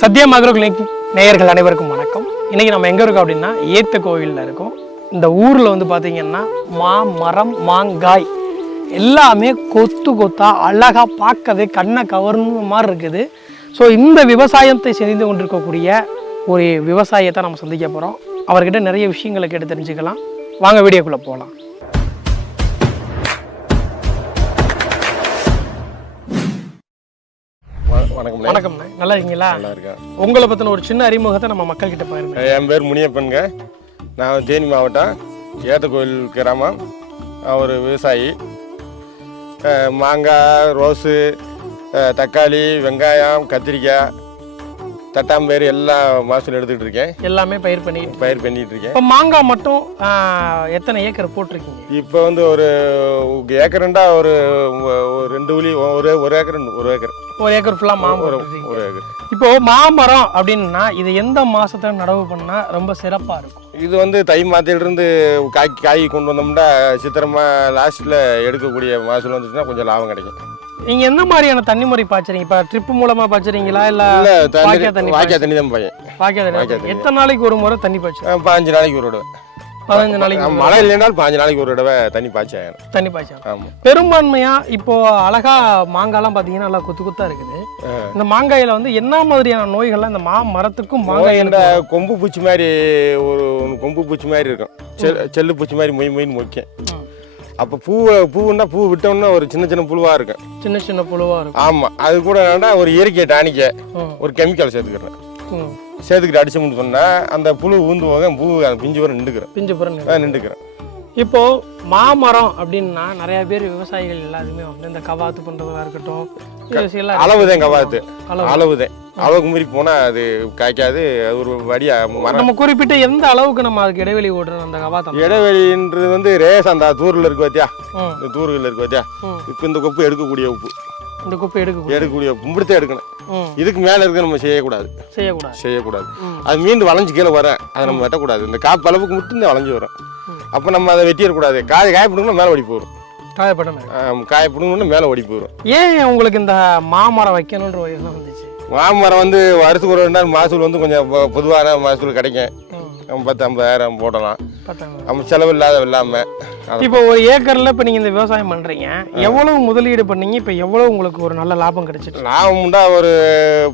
சத்யம் agro clinic நேயர்கள் அனைவருக்கும் வணக்கம். இன்றைக்கி நம்ம எங்கே இருக்கோம் அப்படின்னா ஏத்த கோவிலில் இருக்கோம். இந்த ஊரில் வந்து பார்த்திங்கன்னா மரம் மாங்காய் எல்லாமே கொத்து கொத்தாக அழகாக பார்க்கவே கண்ணை கவர்ந்த மாதிரி இருக்குது. ஸோ இந்த விவசாயத்தை செய்து கொண்டிருக்கக்கூடிய ஒரு விவசாயத்தை நம்ம சந்திக்க போகிறோம். அவர்கிட்ட நிறைய விஷயங்களை கேட்டு தெரிஞ்சுக்கலாம். வாங்க வீடியோக்குள்ளே போகலாம். வணக்கம்ண்ணே, நல்லா இருக்கீங்களா? நல்லா இருக்கேன். உங்களை பற்றின ஒரு சின்ன அறிமுகத்தை நம்ம மக்கள்கிட்ட போயிருந்தேன். என் பேர் முனியப்பனுங்க. நான் தேனி மாவட்டம் ஏத்தக்கோயில் கிராமம். ஒரு விவசாயி. மாங்காய், ரோஸு, தக்காளி, வெங்காயம், கத்திரிக்காய், தட்டாம்பேர் எல்லா மகசூல் எடுத்துக்கிட்டு இருக்கேன். எல்லாமே பயிர் பண்ணிட்டு இருக்கேன். இப்போ மாங்காய் மட்டும் எத்தனை ஏக்கர் போட்டிருக்கீங்க? இப்போ வந்து ஒரு ஏக்கருண்டா ஒரு 2 உளி, ஒரு ஏக்கர் ஃபுல்லாக மாமரம். ஒரு ஏக்கர். இப்போ மாமரம் அப்படின்னா இது எந்த மாசத்துல நடவு பண்ணா ரொம்ப சிறப்பா இருக்கும்? இது வந்து தை மாதத்திலிருந்து காய் கொண்டு வந்தோம்னா சித்திரமா லாஸ்ட்ல எடுக்கக்கூடிய மகசூல் வந்துச்சுன்னா கொஞ்சம் லாபம் கிடைக்கும். நீங்க எந்த மாதிரியான தண்ணி முறை பாய்ச்சறீங்க? இப்ப ட்ரிப் மூலமா பாய்ச்சறீங்களா இல்ல வாய்க்கா தண்ணி தான் பாயும்? வாய்க்கா தண்ணி. எத்தனை நாளைக்கு ஒரு முறை தண்ணி பாய்ச்சு? 15 நாளைக்கு ஒரு தடவை. 15 நாளைக்கு மழை இல்லைனாலும் 15 நாளைக்கு ஒரு தடவை தண்ணி பாய்ச்சா. ஆமாம். பெரும்பான்மையா இப்போ அழகா மாங்காய்லாம் பாத்தீங்கன்னா நல்லா கொத்து கொத்தா இருக்குது. இந்த மாங்காயில வந்து என்ன மாதிரியான நோய்கள்லாம் இந்த மரத்துக்கும் மாங்காயில? கொம்பு பூச்சி மாதிரி கொம்பு பூச்சி மாதிரி இருக்கும். செல்லு பூச்சி மாதிரி மொயின்னு மொய்க்கும். அப்போ பூவுன்னா பூ விட்டோம்னா ஒரு சின்ன புழுவா இருக்கும். சின்ன புழுவா இருக்கும். ஆமாம். அது கூட என்னன்னா ஒரு இயற்கை டானிக்க ஒரு கெமிக்கல் சேர்த்துக்கிறேன். சேர்த்துக்கிட்டு அடிச்சோம்னு சொன்னால் அந்த புழு ஊந்து போக பூ பிஞ்சு வர நின்றுக்கிறேன். இப்போ மாமரம் அப்படின்னா நிறைய பேர் விவசாயிகள் எல்லாருமே வந்து இந்த கவாத்து பண்றதா இருக்கட்டும், அளவுதான் கவாத்து. அளவுதான். அளவுக்கு மீறி போனா அது காய்க்காது. அது ஒரு வடியா மரம். நம்ம குறிப்பிட்ட எந்த அளவுக்கு நம்ம அதுக்கு இடைவெளி ஓடுறோம்? அந்த கவாத்து இடைவெளின்றது வந்து ரேஸ் அந்த தூரில் இருக்கு பார்த்தியா? இந்த தூர்கள் இருக்கு பார்த்தியா? இப்போ இந்த கொப்பு எடுக்கக்கூடிய உப்பு, இந்த குப்பை எடுக்கக்கூடிய கும்பிடுத்தே எடுக்கணும். இதுக்கு மேல இருக்க நம்ம செய்யக்கூடாது. அது மீண்டும் வளைஞ்சு கீழே வர அதை நம்ம வெட்டக்கூடாது. இந்த காப்பு அளவுக்கு மட்டும் தான் வளைஞ்சு வரும். அப்போ நம்ம அதை வெட்டிடக்கூடாது. காயப்பிடுங்கன்னா மேலே ஓடி போயிடும். காயப்பிடுங்கன்னா மேலே ஓடி போயிடும். ஏன் உங்களுக்கு இந்த மாமரம் வைக்கணுன்ற யோசனை வந்துச்சு? மாமரம் வந்து வருஷத்துக்கு ஒரு 2 நாள் மகசூல் வந்து கொஞ்சம் பொதுவான மகசூல் கிடைக்கும். 10-50,000 போடலாம். நம்ம செலவு இல்லாமல். இப்போ ஒரு ஏக்கர்ல இப்போ நீங்க இந்த விவசாயம் பண்றீங்க, எவ்வளவு முதலீடு பண்ணீங்க? இப்போ எவ்வளவு உங்களுக்கு ஒரு நல்ல லாபம் கிடைச்சிட்டு? லாபம்டா ஒரு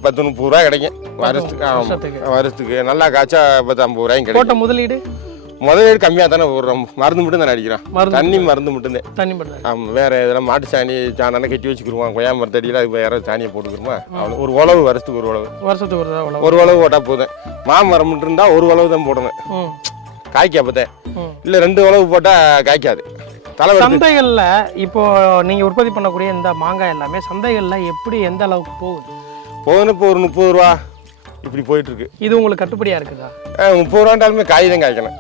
10-30 ரூபா கிடைக்கும் வருஷத்துக்கு. நல்லா காய்ச்சா 10-50 ரூபாயும் கிடைக்கும். போட்ட முதலீடு கம்மியாக தானே போடுறோம். மருந்து மட்டும் தானே அடிக்கிறோம். மருந்து மட்டும்தான். ஆமாம். வேறு இதெல்லாம் மாட்டு சாணி சாணனை கட்டி வச்சுக்கிடுவோம். கொய்யா மரத்தடியில் அது வேறு சாணியை போட்டுக்கிடுமா. அவ்வளோ ஒரு உழவு வருஷத்துக்கு ஒரு உழவு போட்டால் போதும். மாமரம் மட்டும் இருந்தால் ஒரு உழவு தான் போடணும். காய்க்காப்பதேன். இல்லை 2 உழவு போட்டால் காய்க்காது. சந்தைகளில் இப்போ நீங்கள் உற்பத்தி பண்ணக்கூடிய இந்த மாங்காய் எல்லாமே சந்தைகளில் எப்படி எந்த அளவுக்கு போகுதுன்னு இப்போ ஒரு 30 ரூபா இப்படி போயிட்டுருக்கு. இது உங்களுக்கு கட்டுப்படியாக இருக்குதா? 30 ரூபாண்டாலுமே காய் தான் காய்க்கணும்.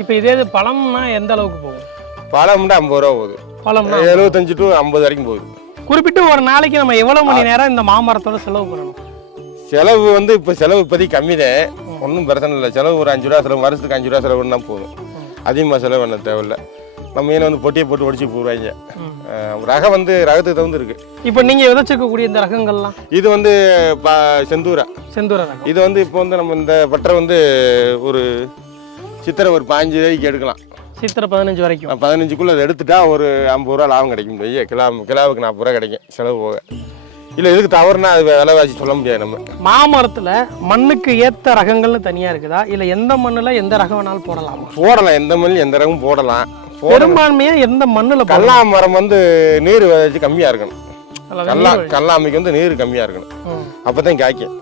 இப்போ இதே பழம்னா எந்த அளவுக்கு போகும்? பழம்னா 50 ரூபா போகுது. பழம்னா 75 to 50 வரைக்கும் போகுது. குறிப்பிட்டு ஒரு நாளைக்கு நம்ம எவ்வளோ மணி நேரம் இந்த மாமரத்தோட செலவு பண்ணணும்? செலவு வந்து இப்போ செலவு இப்போதைக்கு கம்மி தான். ஒன்றும் பிரச்சனை இல்லை. செலவு ஒரு 5 ரூபா செலவு, வருஷத்துக்கு 5 ரூபா செலவு பண்ணால் போதும். அதிகமாக செலவு பண்ண தேவையில்லை. நம்ம மீனை வந்து பொட்டியை போட்டு உடச்சி போடுவாங்க. ரகம் வந்து ரகத்துக்கு தகுந்து இருக்கு. இப்போ நீங்கள் விதைச்சிக்கக்கூடிய இந்த ரகங்கள்லாம் இது வந்து செந்தூரா ரகம். இது வந்து இப்போ வந்து நம்ம இந்த பட்டரை வந்து ஒரு சித்திரை ஒரு 15 ரூபாய்க்கு எடுக்கலாம். சித்திரை 15 வரைக்கும். 15க்குள்ளே அதை எடுத்துட்டா ஒரு 50 ரூபா லாபம் கிடைக்கும். கிலோவுக்கு 40 ரூபா கிடைக்கும் செலவு போக. இல்லை இதுக்கு தவறுனா அது விலைவாசி சொல்ல முடியாது. நம்ம மாமரத்தில் மண்ணுக்கு ஏற்ற ரகங்கள்னு தனியாக இருக்குதா? இல்லை எந்த மண்ணில் எந்த ரகம் வேணாலும் போடலாம்? எந்த மண்ணில் எந்த ரகம் போடலாம். பெரும்பான்மையாக எந்த மண்ணில்? கல்லா மரம் வந்து நீர் வச்சு கம்மியாக இருக்கணும். கல்லாமைக்கு வந்து நீர் கம்மியாக இருக்கணும். அப்போ தான் காய்க்கும்.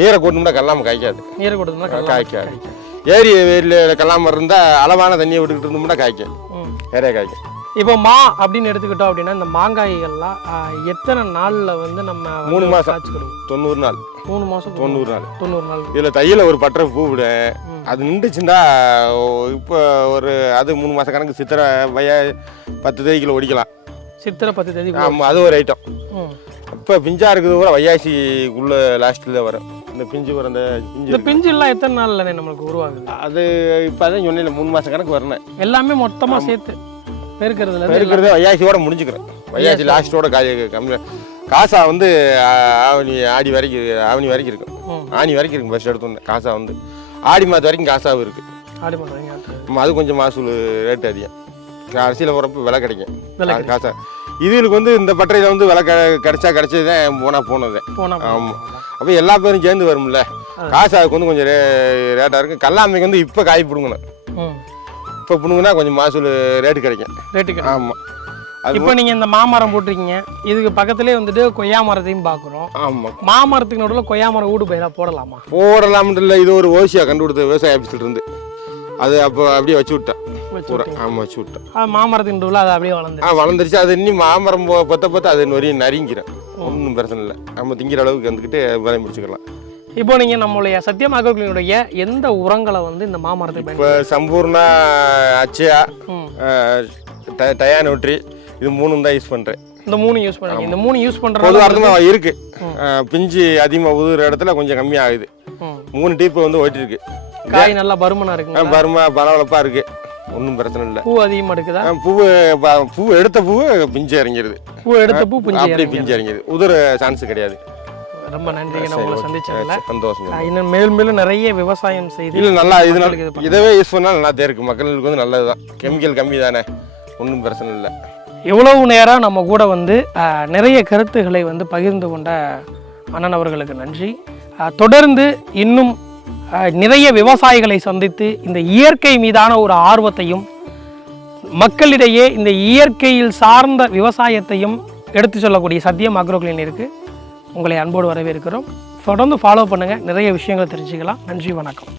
நீரை கூட்டணும்னா கல்லாமல் காய்க்காது. நீரை கூட்டணும்னா காய்க்காது. ஏரி வெயிலில் கல்லாமல் இருந்தால் அளவான தண்ணியை விட்டுக்கிட்டு இருந்தோம்னா காய்க்கும். நிறைய காய்க்கும். இப்போ அப்படின்னு எடுத்துக்கிட்டோம் அப்படின்னா இந்த மாங்காய்கள்லாம் எத்தனை நாளில் வந்து நம்ம 3 மாதம் 90 நாள். 3 மாதம் 90 நாள். இதில் தையில் ஒரு பட்டரை பூ விடும். அது நின்றுச்சுன்னா இப்போ ஒரு அது 3 மாதம் கணக்கு. சித்திரை 10 தேதிக்குள்ள ஒடிக்கலாம். சித்திரை 10 தேதி. ஆமாம். அது ஒரு ஐட்டம். இப்போ பிஞ்சா இருக்குது கூட வையாசிக்குள்ள லாஸ்ட்டில் தான் வரும். இந்த பிஞ்சு வர இந்த பிஞ்சு எல்லாம் எத்தனை நாளில் நம்மளுக்கு உருவாகுது? அது இப்போ அதான் சொன்னேன் 3 மாதம் கணக்கு வரணும். எல்லாமே மொத்தமாக சேர்த்து பெருக்கிறது வையாசியோட முடிஞ்சுக்கிறேன். வையாசி லாஸ்ட்டோட கம்மி. காசா வந்து ஆவணி வரைக்கும் இருக்கும். ஆனி வரைக்கும் இருக்கு ஃபர்ஸ்ட் எடுத்தோன்னே காசா வந்து ஆடி மாதம் வரைக்கும் காசாவும் இருக்குது. ஆடி மாதம் அது கொஞ்சம் மகசூல் ரேட்டு அதிகம். அரிசியில் போகிறப்ப விலை கிடைக்கும் காசா. இதுகளுக்கு வந்து இந்த பட்டறையில் வந்து விலை கிடைச்சது தான் போனது. ஆமாம். அப்போ எல்லா பேரும் சேர்ந்து வரும்ல, காசு அதுக்கு வந்து கொஞ்சம் ரேட்டாக இருக்கும். கல்லாமைக்கு வந்து இப்போ காய் பிடுங்கணும், இப்போ பிடுங்கன்னா கொஞ்சம் மகசூல் ரேட்டு கிடைக்கும். ஆமாம். இப்போ நீங்கள் இந்த மாமரம் போட்டிருக்கீங்க, இதுக்கு பக்கத்துலேயே வந்துட்டு கொய்யா மரத்தையும் பார்க்குறோம். ஆமாம். மாமரத்துக்கு நடுவில் கொய்யா மரம் ஊடு பயிராக போடலாமா? போடலாம்னு இல்லை, இது ஒரு ஓசியாக கண்டுபிடித்த விவசாய ஆஃபீஸில் இருந்து அது அப்போ அப்படியே வச்சு விட்டேன். ஆமாம், வச்சு விட்டேன். மாமரத்தின் நடுவில் அது அப்படியே வளர்ந்துருச்சு. அது இன்னும் மாமரம் பத்த அது நிறைய நரிங்கிறேன். ஒன்றும் பிரச்சனை இல்லை, நம்ம திங்கிற அளவுக்கு வந்துக்கிட்டு வேலையை முடிச்சுக்கலாம். இப்போ நீங்கள் நம்மளுடைய சத்யம் அக்ரோக்ளினுடைய எந்த உரங்களை வந்து இந்த மாமரத்துக்கு இப்போ சம்பூர்ணா, அச்சயா, டயானோட்ரி, இது 3 தான் யூஸ் பண்ணுறேன். இந்த 3 யூஸ் பண்ணுறேன். இந்த 3 யூஸ் பண்ணுறது பொது அர்த்தமாக இருக்குது. பிஞ்சு அதிகமாக உதுற இடத்துல கொஞ்சம் கம்மியாகுது. 3 டீப்பு வந்து ஓட்டிருக்கு. காய் நல்லா பருமனாக இருக்குங்க. பருமா பரவலப்பாக இருக்குது, ஒன்றும் பிரச்சனை இல்லை. பூ அதிகமாக எடுக்குதா? பூ எடுத்த பூ பிஞ்சு இறங்கிடுது. பூ எடுத்த பூ அப்படியே பிஞ்சு இறங்கிடுது, உதிர சான்ஸ் கிடையாது. ரொம்ப நன்றி, நான் உங்களை சந்திச்சதில்ல. சந்தோஷம். இன்னும் மேலும் மேலும் நிறைய விவசாயம் செய்து இல்லை நல்லா இதவே யூஸ் பண்ணால் நல்லா தான் இருக்குது. மக்களுக்கு வந்து நல்லது தான், கெமிக்கல் கம்மி தானே, ஒன்றும் பிரச்சனை இல்லை. எவ்வளவு நேரம் நம்ம கூட வந்து நிறைய கருத்துக்களை வந்து பகிர்ந்து கொண்ட அண்ணன் அவர்களுக்கு நன்றி. தொடர்ந்து இன்னும் நிறைய விவசாயிகளை சந்தித்து இந்த இயற்கை மீதான ஒரு ஆர்வத்தையும் மக்களிடையே இந்த இயற்கையில் சார்ந்த விவசாயத்தையும் எடுத்து சொல்லக்கூடிய சத்யம் அக்ரோக்ளினிற்கு உங்களை அன்போடு வரவேற்கிறோம். தொடர்ந்து ஃபாலோ பண்ணுங்கள், நிறைய விஷயங்களை தெரிஞ்சுக்கலாம். நன்றி, வணக்கம்.